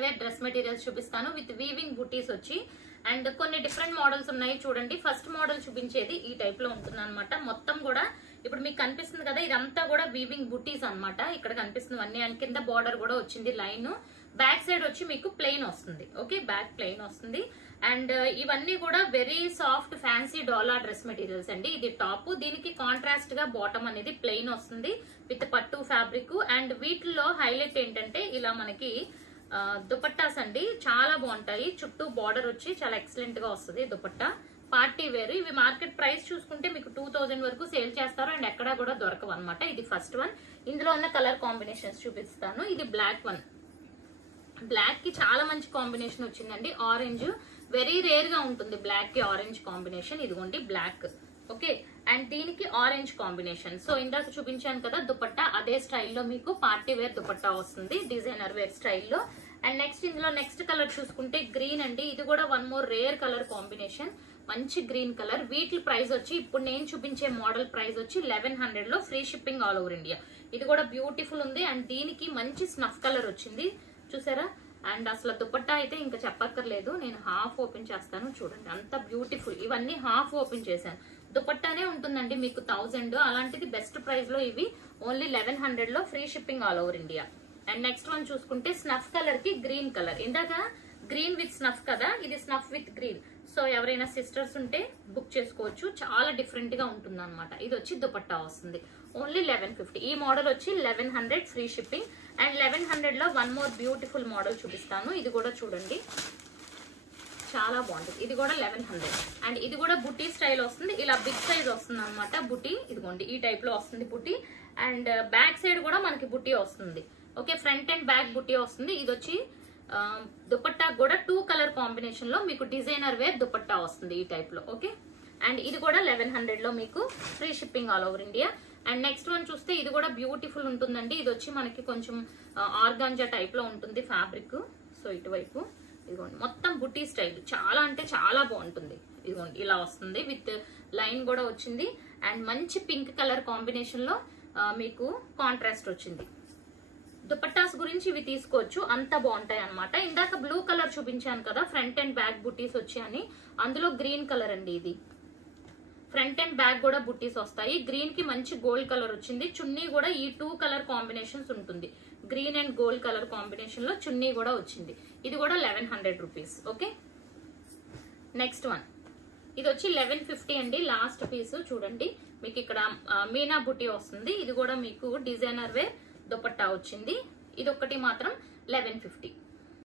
Wear dress materials చూపిస్తాను with weaving బుటీస్ వచ్చి and కొన్ని డిఫరెంట్ మోడల్స్ ఉన్నాయి చూడండి. ఫస్ట్ మోడల్ చూపించేది ఈ టైప్ లో ఉంటుంది అనమాట. మొత్తం కూడా ఇప్పుడు మీకు కనిపిస్తుంది కదా, ఇదంతా కూడా వీవింగ్ బుటీస్ అనమాట. ఇక్కడ కనిపిస్తుంది అన్ని అండ్ కింద బార్డర్ కూడా వచ్చింది లైన్. బ్యాక్ సైడ్ వచ్చి మీకు ప్లెయిన్ వస్తుంది. ఓకే, బ్యాక్ ప్లెయిన్ వస్తుంది. అండ్ ఇవన్నీ కూడా వెరీ సాఫ్ట్ ఫ్యాన్సీ డోలా డ్రెస్ మెటీరియల్స్ అండి. ఇది టాప్, దీనికి కాంట్రాస్ట్ గా బాటమ్ అనేది ప్లెయిన్ వస్తుంది విత్ పట్టు ఫ్యాబ్రిక్. అండ్ వీటిల్లో హైలైట్ ఏంటంటే ఇలా మనకి దుపట్టాస్ అండి, చాలా బాగుంటాయి. చుట్టూ బార్డర్ వచ్చి చాలా ఎక్సలెంట్ గా వస్తుంది దుపట్టా. Party wear. ఇవి మార్కెట్ ప్రైస్ చూసుకుంటే మీకు 2000 వరకు సేల్ చేస్తారు అండ్ ఎక్కడా కూడా దొరకవు అనమాట. ఇది ఫస్ట్ వన్. ఇందులో ఉన్న కలర్ కాంబినేషన్స్ చూపిస్తాను. ఇది బ్లాక్ వన్. బ్లాక్ కి చాలా మంచి కాంబినేషన్ వచ్చిందండి. ఆరెంజ్ వెరీ రేర్ గా ఉంటుంది బ్లాక్ కి ఆరెంజ్ కాంబినేషన్. ఇదిగోండి బ్లాక్. ఓకే, అండ్ దీనికి ఆరెంజ్ కాంబినేషన్. సో ఇందాక చూపించాను కదా దుపట్టా, అదే స్టైల్లో మీకు పార్టీ వేర్ దుపట్టా వస్తుంది డిజైనర్ వేర్ స్టైల్లో. అండ్ నెక్స్ట్ ఇందులో నెక్స్ట్ కలర్ చూసుకుంటే గ్రీన్ అండి. ఇది కూడా one more rare colour combination, మంచి గ్రీన్ కలర్. వీటి ప్రైస్ వచ్చి ఇప్పుడు నేను చూపించే మోడల్ ప్రైస్ వచ్చి 1100 లో free shipping all over India. ఇది కూడా బ్యూటిఫుల్ ఉంది అండ్ దీనికి మంచి స్నఫ్ కలర్ వచ్చింది చూసారా. అండ్ అసలు దుపట్టా అయితే ఇంకా చెప్పక్కర్లేదు. నేను హాఫ్ ఓపెన్ చేస్తాను చూడండి, అంత బ్యూటిఫుల్. ఇవన్నీ హాఫ్ ఓపెన్ చేశాను. దుపట్టానే ఉంటుందండి మీకు 1000, అలాంటిది బెస్ట్ ప్రైస్ లో ఇవి ఓన్లీ 1100 లో free shipping all over India. And next one చూసుకుంటే స్నఫ్ కలర్ కి గ్రీన్ కలర్. ఇందాక గ్రీన్ విత్ స్నఫ్ కదా, ఇది స్నఫ్ విత్ గ్రీన్. సో ఎవరైనా సిస్టర్స్ ఉంటే బుక్ చేసుకోవచ్చు, చాలా డిఫరెంట్ గా ఉంటుంది అనమాట. ఇది వచ్చి దుపట్టా వస్తుంది ఓన్లీ 1150. ఈ మోడల్ వచ్చి 1100 ఫ్రీ షిప్పింగ్. అండ్ 1100 లో వన్ మోర్ బ్యూటిఫుల్ మోడల్ చూపిస్తాను. ఇది కూడా చూడండి, చాలా బాగుంటుంది. ఇది కూడా 1100 అండ్ ఇది కూడా బుటీ స్టైల్ వస్తుంది. ఇలా బిగ్ సైజ్ వస్తుంది అనమాట బుటీ. ఇదిగోండి ఈ టైప్ లో వస్తుంది బుటీ. అండ్ బ్యాక్ సైడ్ కూడా మనకి బుటీ వస్తుంది. ఓకే, ఫ్రంట్ అండ్ బ్యాక్ బుటీ వస్తుంది. ఇది వచ్చి దుపట్టా కూడా 2 కలర్ కాంబినేషన్ లో మీకు డిజైనర్ వేర్ దుపట్టా వస్తుంది ఈ టైప్ లో. ఓకే, అండ్ ఇది కూడా 1100 లో మీకు free shipping all over India. And next one చూస్తే ఇది కూడా బ్యూటిఫుల్ ఉంటుందండి. ఇది వచ్చి మనకి కొంచెం ఆర్గాంజా టైప్ లో ఉంటుంది ఫ్యాబ్రిక్. సో ఇటువైపు ఇదిగోండి మొత్తం బుటీ స్టైల్, చాలా అంటే చాలా బాగుంటుంది. ఇదిగోండి ఇలా వస్తుంది విత్ లైన్ కూడా వచ్చింది. అండ్ మంచి పింక్ కలర్ కాంబినేషన్ లో మీకు కాంట్రాస్ట్ వచ్చింది. దుపట్టాస్ గురించి ఇవి తీసుకోవచ్చు, అంత బాగుంటాయి అనమాట. ఇందాక బ్లూ కలర్ చూపించాను కదా, ఫ్రంట్ అండ్ బ్యాక్ బుటీస్ వచ్చాయని, అందులో గ్రీన్ కలర్ అండి. ఇది ఫ్రంట్ అండ్ బ్యాక్ కూడా బుటీస్ వస్తాయి. గ్రీన్ కి మంచి గోల్డ్ కలర్ వచ్చింది. చున్నీ కూడా ఈ 2 కలర్ కాంబినేషన్స్ ఉంటుంది. Green and gold colour combination లో చున్నీ కూడా వచ్చింది. ఇది కూడా 1100 రూపీస్. ఓకే, నెక్స్ట్ వన్ ఇది వచ్చి 1150 అండి. లాస్ట్ పీస్ చూడండి, మీకు ఇక్కడ మీనా బుటీ వస్తుంది. ఇది కూడా మీకు డిజైనర్ వేర్ దుపట్టా వచ్చింది. ఇది ఒక్కటి మాత్రం 1150.